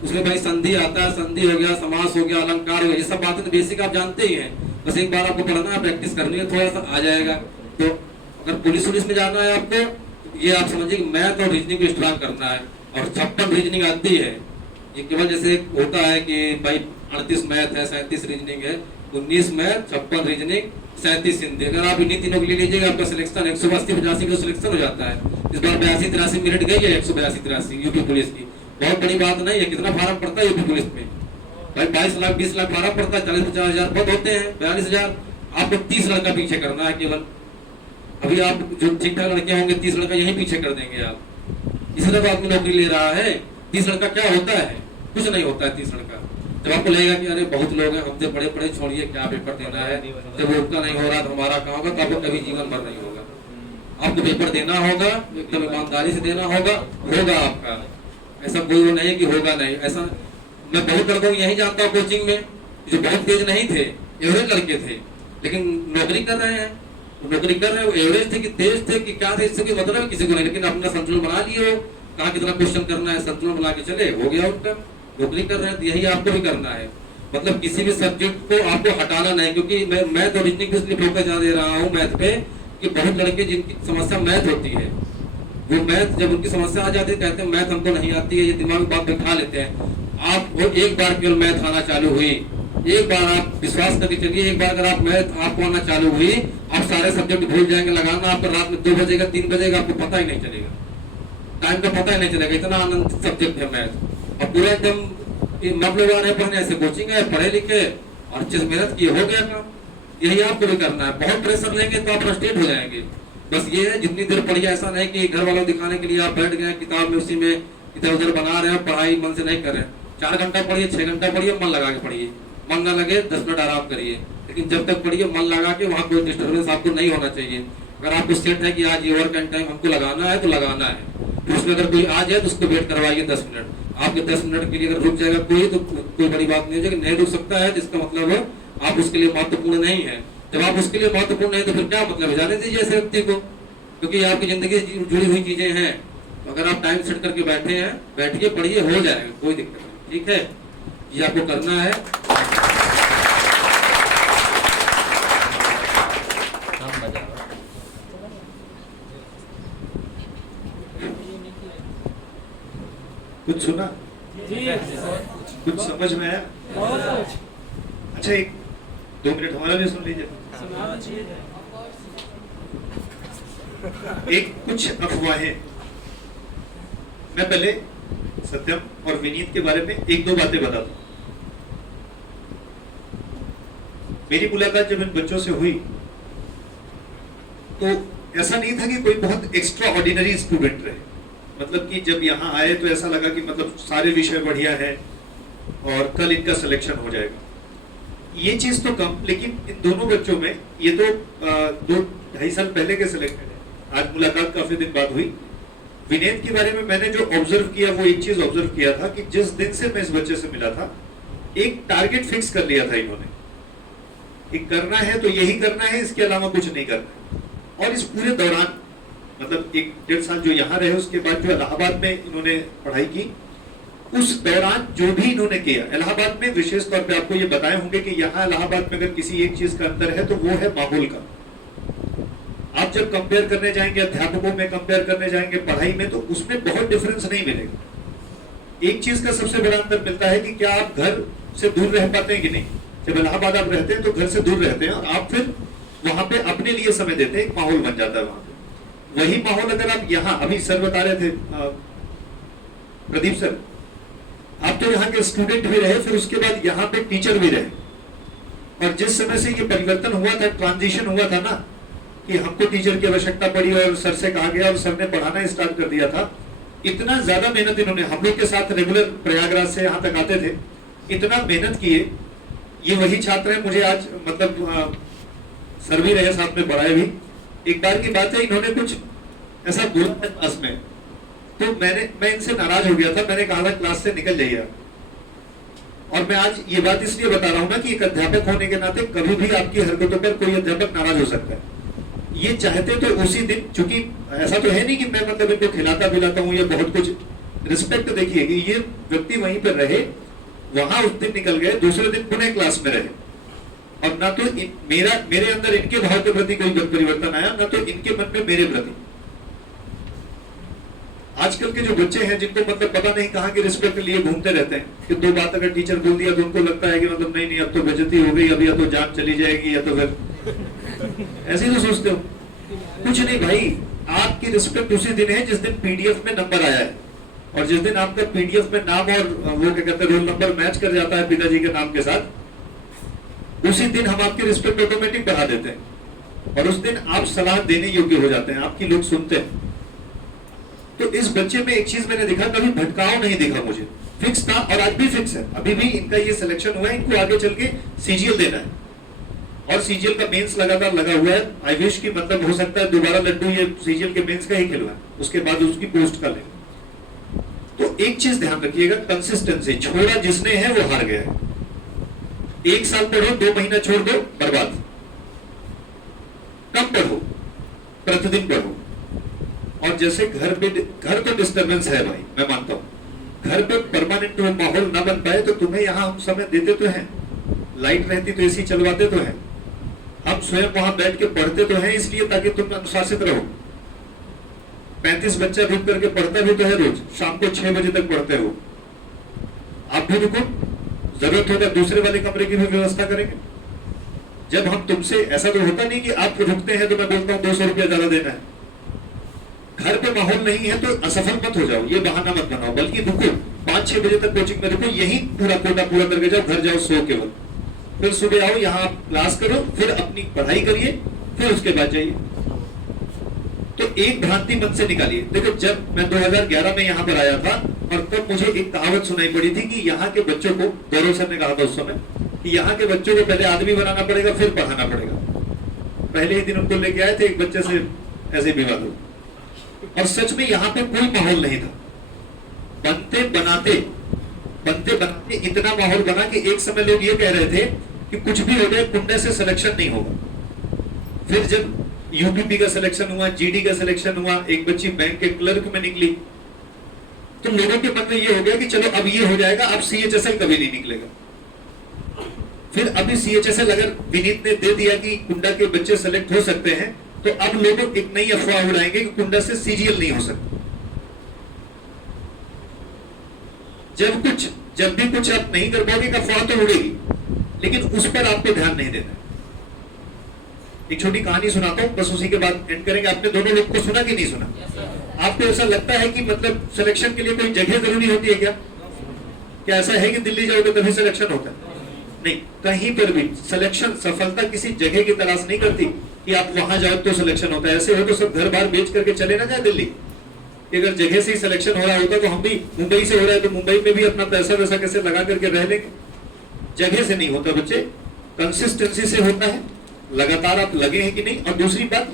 उसमें भाई संधि आता है, संधि हो गया, समास हो गया, अलंकार हो गया, ये सब बातें तो बेसिक आप जानते ही हैं। बस एक बार आपको पढ़ना है, प्रैक्टिस करनी है, थोड़ा सा आ जाएगा। तो अगर पुलिस में जाना है आपको, ये आप समझिए कि मैथ और रीजनिंग को स्ट्रांग करना है। और 56 रीजनिंग आती है, ये केवल जैसे होता है कि भाई 38 मैथ है, 37 रीजनिंग है, 19 मैथ, 56 रीजनिंग, 37 हिंदी। अगर आप इन्हीं तीनों के लिए लीजिएगा, आपका सिलेक्शन 180-85 का सिलेक्शन हो जाता है। इस बार 82-83 मेरिट गई है, 182-83 यूपी पुलिस की, बहुत बड़ी बात नहीं है। कितना फार्म पड़ता है यूपी पुलिस में भाई? 22 लाख 20 लाख फार्म पड़ता है, 40-50 हजार पद होते हैं, 42,000। आपको 30 लड़का पीछे करना है केवल। अभी आप जो ठीक ठाक लड़के होंगे 30 लड़का यहीं पीछे कर देंगे आप, इसलिए तो आदमी नौकरी ले रहा है। 30 लड़का क्या होता है? कुछ नहीं होता है 30 लड़का। जब आपको लगेगा कि अरे बहुत लोग हैं, हमसे पढ़े पढ़े छोड़िए, क्या पेपर देना है, जब उनका नहीं हो रहा तो हमारा कहाँ होगा, तो आपको कभी जीवन भर नहीं होगा। आपको पेपर देना होगा, एकदम ईमानदारी से देना होगा, होगा आपका। ऐसा कोई वो नहीं कि होगा नहीं, ऐसा मैं बहुत लड़कों को यही जानता हूँ कोचिंग में, जो बहुत तेज नहीं थे, एवरेज लड़के थे, लेकिन नौकरी कर रहे हैं। नौकरी कर रहे हैं, वो एवरेज थे कि तेज थे कि क्या थे, इससे कोई मतलब है किसी को नहीं, लेकिन अपना संतुलन बना लिए हो, कहाँ कितना क्वेश्चन करना है, संतुलन बना के चले, हो गया उनका, नौकरी कर रहे हैं। तो यही आपको भी करना है, मतलब किसी भी सब्जेक्ट को आपको हटाना नहीं। क्योंकि मैं मैथ और रीजनिंग पे इसलिए फोकस ज्यादा दे रहा हूँ मैथ पे, कि बहुत लड़के जिनकी समस्या मैथ होती है, वो मैथ जब उनकी समस्या आ जाती है, कहते हैं मैथ हमको नहीं आती है, ये दिमाग में बात बैठा लेते हैं। आप वो एक बार केवल मैथ आना चालू हुई, एक बार आप विश्वास करके चलिए, एक बार अगर आप मैथ आपको आना चालू हुई, आप सारे सब्जेक्ट भूल जाएंगे। लगाना आपको रात में 2 बजेगा 3 बजेगा, आपको पता ही नहीं चलेगा, टाइम का पता ही नहीं चलेगा, इतना आनंद सब्जेक्ट है मैथ। और पूरा एकदम मतलब आ रहे पढ़ने, ऐसे कोचिंग है, पढ़े लिखे और अच्छे से मेहनत किए, हो गया काम। यही आपको भी करना है। बहुत प्रेशर लेंगे तो आप फ्रस्ट्रेट हो जाएंगे। बस ये है, जितनी देर पढ़िए, ऐसा नहीं कि घर वालों को दिखाने के लिए आप बैठ गए किताब में, उसी में इधर उधर बना रहे हैं, पढ़ाई मन से नहीं कर रहे हैं। 4 घंटा पढ़िए, 6 घंटा पढ़िए, मन लगा के पढ़िए, मन ना लगे 10 मिनट आराम करिए, लेकिन जब तक पढ़िए मन लगा के, वहाँ कोई डिस्टर्बेंस आपको नहीं होना चाहिए। अगर आपको सेट है कि आज ये ओवर टाइम हमको लगाना है तो लगाना है, तो उसमें अगर कोई आ जाए तो उसको वेट करवाइए 10 मिनट। आपके 10 मिनट के लिए अगर रुक जाएगा कोई तो कोई बड़ी बात नहीं है, कि नहीं रुक सकता है जिसका मतलब आप उसके लिए महत्वपूर्ण नहीं है। जब आप उसके लिए महत्वपूर्ण नहीं तो फिर क्या मतलब है, जाने दीजिए ऐसे व्यक्ति को, क्योंकि आपकी जिंदगी से जुड़ी हुई चीजें हैं। तो अगर आप टाइम सेट करके बैठे हैं, बैठिए पढ़िए, हो जाएगा, कोई दिक्कत नहीं, ठीक है। ये आपको करना है। कुछ सुना, कुछ समझ में आया? अच्छा, 1-2 मिनट हमारा भी सुन लीजिए। एक कुछ अफवाहें, मैं पहले सत्यम और विनीत के बारे में 1-2 बातें बताता हूं। मेरी मुलाकात जब इन बच्चों से हुई तो ऐसा नहीं था कि कोई बहुत एक्स्ट्रा ऑर्डिनरी स्टूडेंट रहे, मतलब कि जब यहाँ आए तो ऐसा लगा कि मतलब सारे विषय बढ़िया है और कल इनका सिलेक्शन हो जाएगा, ये चीज तो कम। लेकिन इन दोनों बच्चों में, ये तो 2-2.5 साल पहले के सिलेक्टेड है, आज मुलाकात काफी दिन बाद हुई। विनीत के बारे में मैंने जो ऑब्जर्व किया, वो एक चीज ऑब्जर्व किया था कि जिस दिन से मैं इस बच्चे से मिला था, एक टारगेट फिक्स कर लिया था इन्होंने, एक करना है तो यही करना है, इसके अलावा कुछ नहीं करना है। और इस पूरे दौरान, मतलब 1-1.5 साल जो यहाँ रहे, उसके बाद जो इलाहाबाद में इन्होंने पढ़ाई की, उस दौरान जो भी इन्होंने किया, इलाहाबाद में विशेष तौर पे आपको ये बताए होंगे कि यहाँ इलाहाबाद में अगर किसी एक चीज का अंतर है तो वो है माहौल का। आप जब कंपेयर करने जाएंगे, अध्यापकों में कंपेयर करने जाएंगे पढ़ाई में, तो उसमें बहुत डिफरेंस नहीं मिलेगा। एक चीज का सबसे बड़ा अंतर मिलता है कि क्या आप घर से दूर रह पाते हैं कि नहीं। जब इलाहाबाद आप रहते हैं तो घर से दूर रहते हैं, और आप फिर वहां पे अपने लिए समय देते हैं, एक माहौल बन जाता है वहां पे। वही माहौल अगर आप यहाँ, अभी सर बता रहे थे प्रदीप सर, आप तो यहाँ के स्टूडेंट भी रहे, फिर उसके बाद यहाँ पे टीचर भी रहे, और जिस समय से ये परिवर्तन हुआ था, ट्रांजिशन हुआ था ना, कि हमको टीचर की आवश्यकता पड़ी और सर से कहा गया और सर ने पढ़ाना स्टार्ट कर दिया था, इतना ज्यादा मेहनत इन्होंने, हम लोग के साथ रेगुलर प्रयागराज से यहाँ तक आते थे, इतना मेहनत किए। ये वही छात्र हैं, मुझे आज मतलब सर भी रहे साथ में, पढ़ाए भी। एक बार की बात है, इन्होंने कुछ ऐसा बोला था क्लास में, तो मैं इनसे नाराज हो गया था, मैंने कहा था क्लास से निकल जाइए। और मैं आज ये बात इसलिए बता रहा हूं ना कि एक अध्यापक होने के नाते कभी भी आपकी हरकतों पर कोई अध्यापक नाराज हो सकता है। ये चाहते तो उसी दिन, चूंकि ऐसा तो है नहीं कि मैं मतलब इनको खिलाता पिलाता हूँ या बहुत कुछ, रिस्पेक्ट देखिए कि ये व्यक्ति वहीं पर रहे, वहां उस दिन निकल गए, दूसरे दिन पुनः क्लास में रहे, और ना तो मेरे अंदर इनके भाव के प्रति कोई परिवर्तन आया, ना तो इनके मन में मेरे प्रति। आजकल के जो बच्चे हैं जिनको मतलब पता नहीं कहाँ के रिस्पेक्ट लिए घूमते रहते हैं, कि दो बात अगर टीचर बोल दिया तो उनको लगता है कि मतलब नहीं अब तो बेइज्जती हो गई, अब या तो जान चली जाएगी या तो फिर ऐसे ही तो सोचते हो। कुछ नहीं भाई, आपकी रिस्पेक्ट उसी दिन है जिस दिन पीडीएफ में नंबर आया है, और जिस दिन आपका पीडीएफ में नाम और वो क्या कहते हैं रोल नंबर मैच कर जाता है पिताजी के नाम के साथ, उसी दिन हम आपकी रिस्पेक्ट ऑटोमेटिक बढ़ा देते हैं, और उस दिन आप सलाह देने योग्य हो जाते हैं, आपकी लोग सुनते हैं। तो इस बच्चे में एक चीज मैंने देखा, कभी भटकाव नहीं दिखा मुझे, फिक्स था, और आज भी फिक्स है। अभी भी इनका ये सिलेक्शन हुआ है, इनको आगे चल के सीजीएल देना है, और सीजीएल का मेंस लगातार लगा हुआ है। आई विश की मतलब हो सकता है दोबारा लड्डू ये सीजीएल के मेंस का ही खिलवाए, उसके बाद उसकी पोस्ट का लेंगे। तो एक चीज ध्यान रखिएगा, कंसिस्टेंसी, छोड़ा जिसने है वो हार गया है। 1 साल पढ़ो, 2 महीना छोड़ दो, बर्बाद। कम पढ़ो, प्रतिदिन पढ़ो। और जैसे घर तो डिस्टर्बेंस है भाई, मैं मानता हूं, घर पे परमानेंट माहौल ना बन पाए तो तुम्हें यहाँ हम समय देते तो हैं, लाइट रहती तो एसी चलवाते तो हैं, हम स्वयं वहां बैठ के पढ़ते तो हैं, इसलिए ताकि तुम अनुशासित रहो। 35 बच्चा रुक करके पढ़ता भी तो है रोज, शाम को 6 बजे तक पढ़ते हो, आप भी रुको, जरूरत होता है दूसरे वाले कमरे की भी व्यवस्था करेंगे। जब हम तुमसे, ऐसा तो होता नहीं कि आप रुकते हैं तो मैं बोलता हूँ 200 रुपया ज्यादा देना है। घर पे माहौल नहीं है तो असफल मत हो जाओ, ये बहाना मत बनाओ, बल्कि रुको, 5-6 बजे तक कोचिंग में रुको, यही पूरा कोटा पूरा करके जाओ, घर जाओ सो केवल, फिर सुबह आओ, यहाँ क्लास करो, फिर अपनी पढ़ाई करिए, फिर उसके बाद जाइए। तो एक भ्रांति मन से निकालिए। देखो, जब मैं 2011 में यहाँ पर आया था, और तब मुझे एक कहावत सुनाई पड़ी थी कि यहाँ के बच्चों को, गौरव सर ने कहा था उस समय, कि यहाँ के बच्चों को पहले आदमी बनाना पड़ेगा, फिर पढ़ाना पड़ेगा। पहले ही दिन उनको लेके आए थे, एक बच्चे से ऐसे विवाद हो, और सच में यहाँ पे कोई माहौल नहीं था। बनते बनाते इतना माहौल बना कि एक समय लोग ये कह रहे थे कि कुछ भी हो जाए, कुंडे से सिलेक्शन नहीं होगा। फिर जब यूपीपी का सिलेक्शन हुआ, जीडी का सिलेक्शन हुआ, एक बच्ची बैंक के क्लर्क में निकली, तो लोगों के मन में ये हो गया कि चलो अब ये हो जाएगा, अब सीएचएसएल कभी नहीं निकलेगा। फिर अभी सीएचएसएल अगर विनीत ने दे दिया कि कुंडा के बच्चे सेलेक्ट हो सकते हैं, तो अब लोग एक नई अफवाह उड़ाएंगे कि कुंडा से सीजीएल नहीं हो सकता। जब भी कुछ आप नहीं कर पाओगे, अफवाह तो उड़ेगी, लेकिन उस पर आपको ध्यान नहीं देना। एक छोटी कहानी सुनाता हूं, बस उसी के बाद एंड करेंगे। आपने दोनों लोग को सुना कि नहीं सुना? आपको ऐसा लगता है कि मतलब सिलेक्शन के लिए कोई जगह जरूरी होती है क्या? क्या ऐसा है कि दिल्ली जाओगे तभी सिलेक्शन होता है? नहीं, कहीं पर भी सिलेक्शन, सफलता किसी जगह की तलाश नहीं करती कि आप वहां जाओ तो सिलेक्शन होता है। ऐसे हो तो सब घर बार बेच करके चले ना जाए दिल्ली। अगर जगह से ही सिलेक्शन हो रहा होता तो हम भी, मुंबई से हो रहा है तो मुंबई में भी अपना पैसा वैसा कैसे लगा करके रह लेंगे। जगह से नहीं होता बच्चे, कंसिस्टेंसी से होता है, लगातार आप लगे हैं कि नहीं। और दूसरी बात,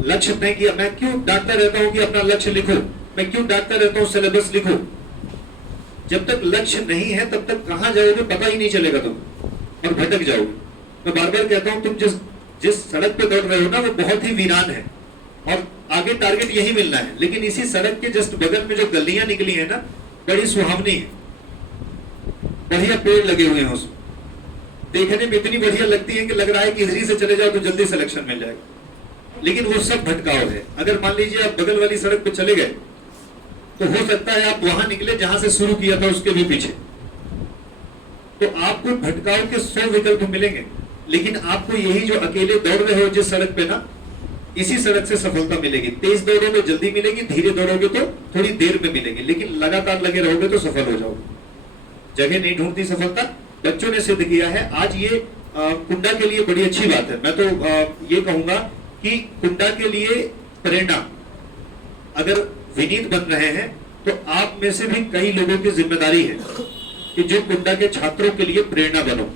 लक्ष्य तय किया। मैं क्यों डांटता रहता हूं कि अपना लक्ष्य लिखो, मैं क्यों डांटता रहता हूं सिलेबस लिखो। जब तक लक्ष्य नहीं है तब तक कहां जाओगे पता ही नहीं चलेगा तुम, और भटक जाओगे। मैं बार बार कहता हूं, तुम जिस सड़क पे दौड़ रहे हो ना, वो बहुत ही वीरान है, और आगे टारगेट यही मिलना है। लेकिन इसी सड़क के जस्ट बगल में जो गलियां निकली है ना, बड़ी सुहावनी है, बढ़िया पेड़ लगे हुए हैं, उसमें देखने में इतनी बढ़िया लगती है कि लग रहा है कि इधर से चले जाओ तो जल्दी सिलेक्शन मिल जाएगा। लेकिन वो सब भटकाव है। अगर मान लीजिए आप बगल वाली सड़क पे चले गए, तो हो सकता है आप वहां निकले जहां से शुरू किया था उसके भी पीछे। तो आपको भटकाव के 100 विकल्प मिलेंगे, लेकिन आपको यही जो अकेले दौड़ रहे हो जिस सड़क पे ना, इसी सड़क से सफलता मिलेगी। तेज दौड़ोगे जल्दी मिलेगी, धीरे दौड़ोगे तो थोड़ी देर में मिलेगी, लेकिन लगातार लगे रहोगे तो सफल हो जाओगे। जगह नहीं ढूंढती सफलता, बच्चों ने सिद्ध किया है। आज ये कुंडा के लिए बड़ी अच्छी बात है। मैं तो ये कहूंगा कि कुंडा के लिए प्रेरणा, अगर विनीत बन रहे हैं तो आप में से भी कई लोगों की जिम्मेदारी है कि जो कुंडा के छात्रों के लिए प्रेरणा बनो।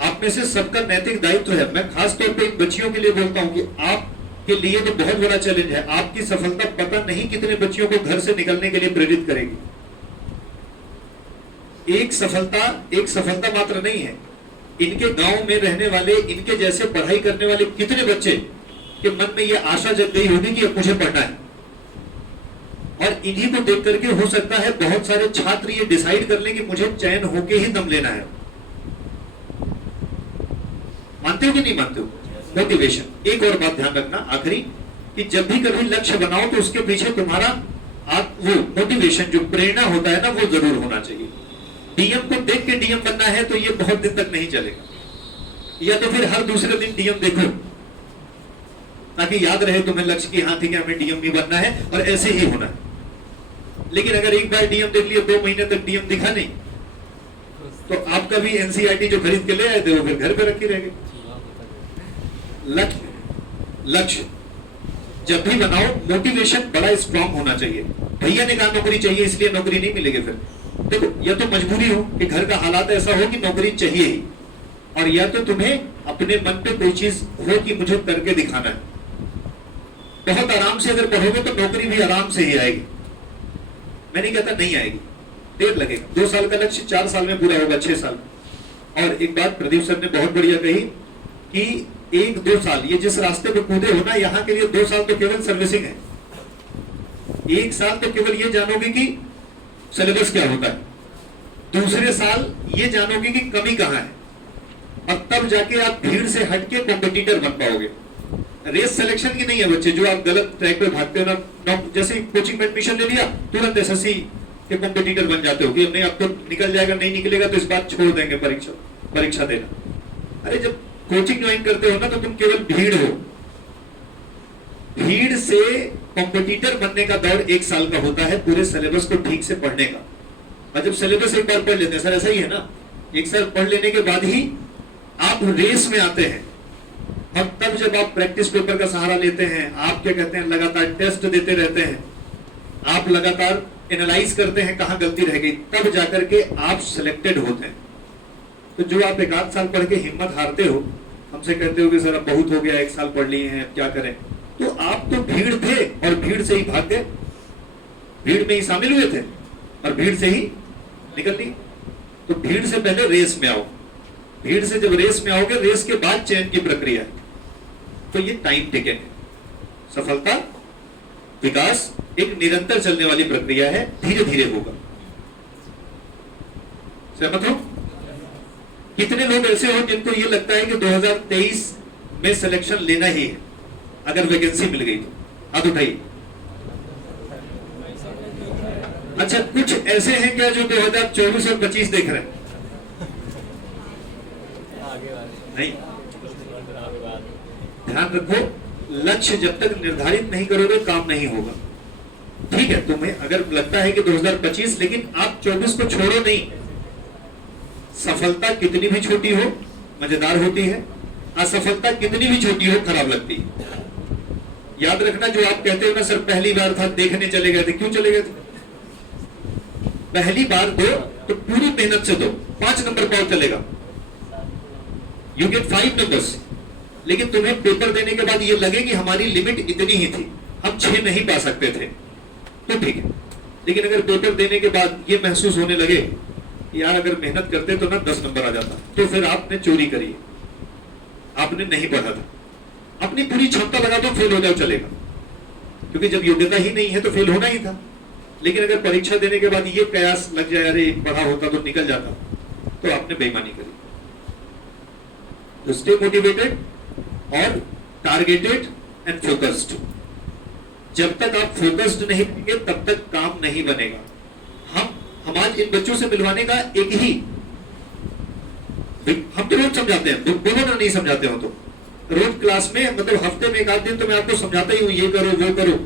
आप में से सबका नैतिक दायित्व है। मैं खास तौर पे इन बच्चियों के लिए बोलता हूं कि आपके लिए तो बहुत बड़ा चैलेंज है। आपकी सफलता पता नहीं कितने बच्चियों को घर से निकलने के लिए प्रेरित करेगी। एक सफलता मात्र नहीं है। इनके गांव में रहने वाले, इनके जैसे पढ़ाई करने वाले कितने बच्चे के मन में यह आशा जग गई होगी कि अब मुझे पढ़ना है, और इन्हीं को देख करके हो सकता है बहुत सारे छात्र ये डिसाइड कर लें कि मुझे चयन होके ही दम लेना है। मानते हो कि नहीं मानते हो? मोटिवेशन। एक और बात ध्यान रखना आखिरी, कि जब भी कभी लक्ष्य बनाओ तो उसके पीछे तुम्हारा वो मोटिवेशन, जो प्रेरणा होता है ना, वो जरूर होना चाहिए। डीएम को देख के डीएम बनना है तो ये बहुत दिन तक नहीं चलेगा, या तो फिर हर दूसरे दिन डीएम देखो ताकि याद रहे तुम्हें लक्ष्य की, हाँ ठीक है हमें डीएम भी बनना है और ऐसे ही होना है। लेकिन अगर एक बार डीएम देख लिया, 2 महीने तक डीएम दिखा नहीं, तो आपका भी एनसीईआरटी जो खरीद के ले आए थे वो फिर घर पे रखी रह गई। लक्ष्य जब भी बनाओ, मोटिवेशन बड़ा स्ट्रांग होना चाहिए। भैया ने कहा नौकरी चाहिए इसलिए नौकरी नहीं मिलेगी। फिर देखो, या तो मजबूरी हो कि घर का हालात ऐसा हो कि नौकरी चाहिए ही, और या तो तुम्हें अपने मन पे कोई चीज हो कि मुझे करके दिखाना है। बहुत आराम से अगर पढ़ोगे तो नौकरी भी आराम से ही आएगी। मैं नहीं कहता नहीं आएगी, देर लगेगा। 2 साल का लक्ष्य 4 साल में पूरा होगा, 6 साल। और एक बात प्रदीप सर ने बहुत बढ़िया कही कि 1-2 साल ये जिस रास्ते पे कूदे हो ना, यहाँ के लिए 2 साल तो केवल सर्विसिंग है। 1 साल तो केवल ये जानोगे कि सिलेबस क्या होता है, दूसरे साल ये जानोगे कि कमी कहाँ है, और तब जाके आप भीड़ से हटके कॉम्पिटिटर बन पाओगे। रेस सिलेक्शन की नहीं है बच्चे, जो आप गलत ट्रैक पे भागते हो ना, जैसे कोचिंग में एडमिशन ले लिया तुरंत एसएससी के कॉम्पिटिटर बन जाते हो कि नहीं अब तो निकल जाएगा, नहीं निकलेगा तो इस बार छोड़ देंगे परीक्षा देना। अरे जब कोचिंग ज्वाइन करते हो ना तो तुम केवल भीड़ हो। भीड़ से कॉम्पिटिटर बनने का दौर 1 साल का होता है, पूरे सिलेबस को ठीक से पढ़ने का। और जब सिलेबस एक बार पढ़ लेते हैं, सर ऐसा ही है ना, 1 साल पढ़ लेने के बाद ही आप रेस में आते हैं। और तब जब आप प्रैक्टिस पेपर का सहारा लेते हैं, आप क्या कहते हैं, लगातार टेस्ट देते रहते हैं, आप लगातार एनालाइज करते हैं कहां गलती रह गई, तब जाकर के आप सिलेक्टेड होते हैं। तो जो आप 1-8 साल पढ़ के हिम्मत हारते हो, हमसे कहते हो कि सर अब बहुत हो गया, 1 साल पढ़ लिए हैं, क्या करें, तो आप तो भीड़ थे और भीड़ से ही भाग गए, भीड़ में ही शामिल हुए थे और भीड़ से ही निकल ली। तो भीड़ से पहले रेस में आओ, भीड़ से जब रेस में आओगे, रेस के बाद चयन की प्रक्रिया है। तो ये टाइम टेकन है। सफलता, विकास एक निरंतर चलने वाली प्रक्रिया है, धीरे धीरे होगा। सहमत हो? कितने लोग ऐसे हो जिनको ये लगता है कि 2023 में सिलेक्शन लेना ही है, अगर वैकेंसी मिल गई तो? हाथ उठाइए। अच्छा, कुछ ऐसे हैं क्या जो 2024 और 25 देख रहे हैं? नहीं। ध्यान रखो, लक्ष्य जब तक निर्धारित नहीं करोगे काम नहीं होगा। ठीक है, तुम्हें अगर लगता है कि 2025, लेकिन आप 24 को छोड़ो नहीं। सफलता कितनी भी छोटी हो मजेदार होती है, असफलता कितनी भी छोटी हो खराब लगती है। याद रखना, जो आप कहते हो ना सर पहली बार था देखने चले गए थे, क्यों चले गए थे? पहली बार दो तो पूरी मेहनत से दो, 5 नंबर पर चलेगा, यू गेट 5 नंबर्स। लेकिन तुम्हें पेपर देने के बाद ये लगे कि हमारी लिमिट इतनी ही थी, हम 6 नहीं पा सकते थे, तो ठीक है। लेकिन अगर पेपर देने के बाद ये महसूस होने लगे यार अगर मेहनत करते तो ना 10 नंबर आ जाता, तो फिर आपने चोरी करी है, आपने नहीं पढ़ा था। अपनी पूरी क्षमता लगा दो, फेल हो जाओ चलेगा, क्योंकि जब योग्यता ही नहीं है तो फेल होना ही था। लेकिन अगर परीक्षा देने के बाद ये कयास लग जाए अरे पढ़ा होता तो निकल जाता, तो आपने बेईमानी करी। तो स्टे मोटिवेटेड और टारगेटेड एंड फोकस्ड। जब तक आप फोकस्ड नहीं रहेंगे तब तक काम नहीं बनेगा। हम आज इन बच्चों से मिलवाने का एक ही हम तो रोज समझाते हैं, बोलो ना नहीं समझाते हो तो। रोज क्लास में मतलब हफ्ते में एक आध दिन तो मैं आपको समझाता ही हूँ, ये करो वो करो,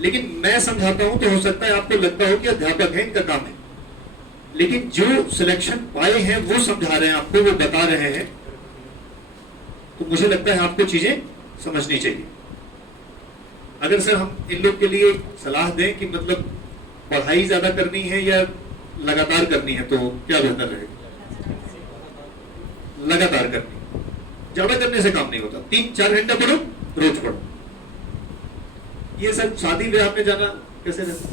लेकिन मैं समझाता हूं तो हो सकता है आपको लगता हो कि अध्यापक है, इनका काम है, लेकिन जो सिलेक्शन पाए हैं वो समझा रहे हैं आपको, वो बता रहे हैं, तो मुझे लगता है आपको चीजें समझनी चाहिए। अगर सर हम इन लोग के लिए सलाह दें कि मतलब पढ़ाई ज्यादा करनी है या लगातार करनी है, तो क्या बेहतर रहेगा? लगातार करनी। ज्यादा करने से काम नहीं होता, 3-4 घंटा पढ़ो, रोज पढ़ो। ये सब शादी ब्याह में जाना कैसे रहता,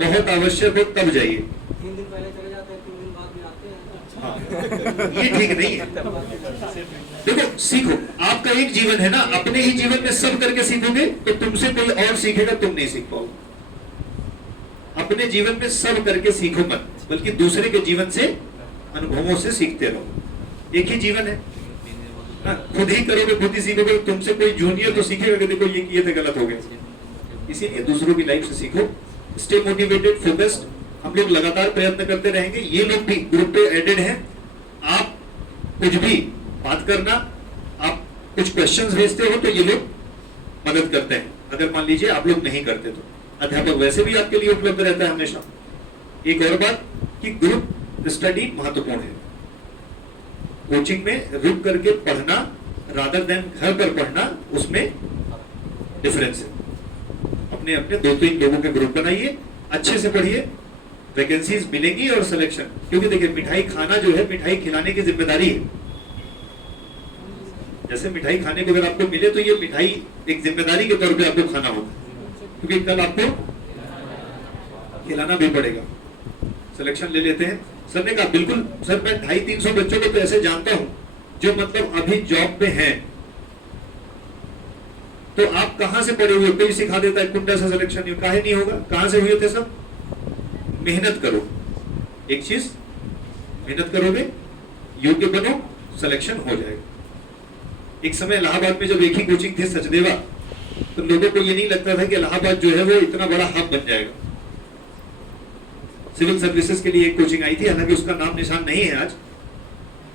बहुत आवश्यक हो तब जाइए। 3 दिन पहले चले जाते हैं, 3 दिन बाद में आते हैं। हाँ, ये ठीक नहीं है। देखो सीखो, आपका एक जीवन है ना, अपने ही जीवन में सब करके सीखोगे तो तुमसे कोई और सीखेगा, तुम नहीं सीख पाओगे। अपने जीवन में सब करके सीखो मत, बल्कि दूसरे के जीवन से, अनुभवों से सीखते रहो। एक ही जीवन है ना, खुद ही करोगे खुद ही सीखोगे। तुमसे कोई जूनियर तो सीखेगा कि देखो ये किए थे गलत हो गए। इसीलिए दूसरों की लाइफ से सीखो, स्टे मोटिवेटेड, फोकस्ड। हम लोग लगातार प्रयत्न करते रहेंगे। ये लोग भी ग्रुप पे एडेड हैं। आप कुछ भी बात करना, आप कुछ क्वेश्चंस भेजते हो तो ये लोग मदद करते हैं। अगर मान लीजिए आप लोग नहीं करते तो अध्यापक वैसे भी आपके लिए उपलब्ध रहता है हमेशा। एक और बात कि ग्रुप स्टडी महत्वपूर्ण है। कोचिंग में रुक करके पढ़ना रादर देन घर पर पढ़ना, उसमें डिफरेंस है। अपने अपने 2-3 लोगों के ग्रुप बनाइए, अच्छे से पढ़िए, वैकेंसीज मिलेंगी और सिलेक्शन। क्योंकि देखिए मिठाई खाना जो है, मिठाई खिलाने की जिम्मेदारी है। जैसे मिठाई खाने को अगर आपको मिले तो ये मिठाई एक जिम्मेदारी के तौर पे आपको खाना होगा, क्योंकि कल आपको खिलाना भी पड़ेगा। सिलेक्शन ले लेते हैं। सर ने कहा बिल्कुल सर, मैं 250-300 बच्चों को तो ऐसे जानता हूं जो मतलब अभी जॉब पे हैं। तो आप कहां से पढ़े हुए? कोई सिखा देता है कुंडा से सिलेक्शन नहीं, काहे नहीं होगा? कहां से हुए थे सब? मेहनत करो। एक चीज मेहनत करोगे, योग्य बनो, सिलेक्शन हो जाएगा। एक समय इलाहाबाद में जब एक ही कोचिंग थी सचदेवा, तो लोगों को ये नहीं लगता था कि इलाहाबाद जो है वो इतना बड़ा हब बन जाएगा। सिविल सर्विसेज के लिए एक कोचिंग आई थी, हालांकि उसका नाम निशान नहीं है आज,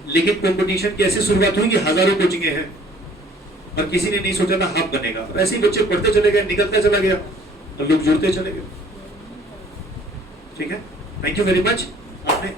लेकिन कंपटीशन की ऐसी शुरुआत हुई कि हजारों कोचिंगें हैं और किसी ने नहीं सोचा था हब बनेगा। ऐसे ही बच्चे पढ़ते चले गए, निकलता चला गया और लोग जुड़ते चले गए। ठीक है, थैंक यू वेरी मच। आपने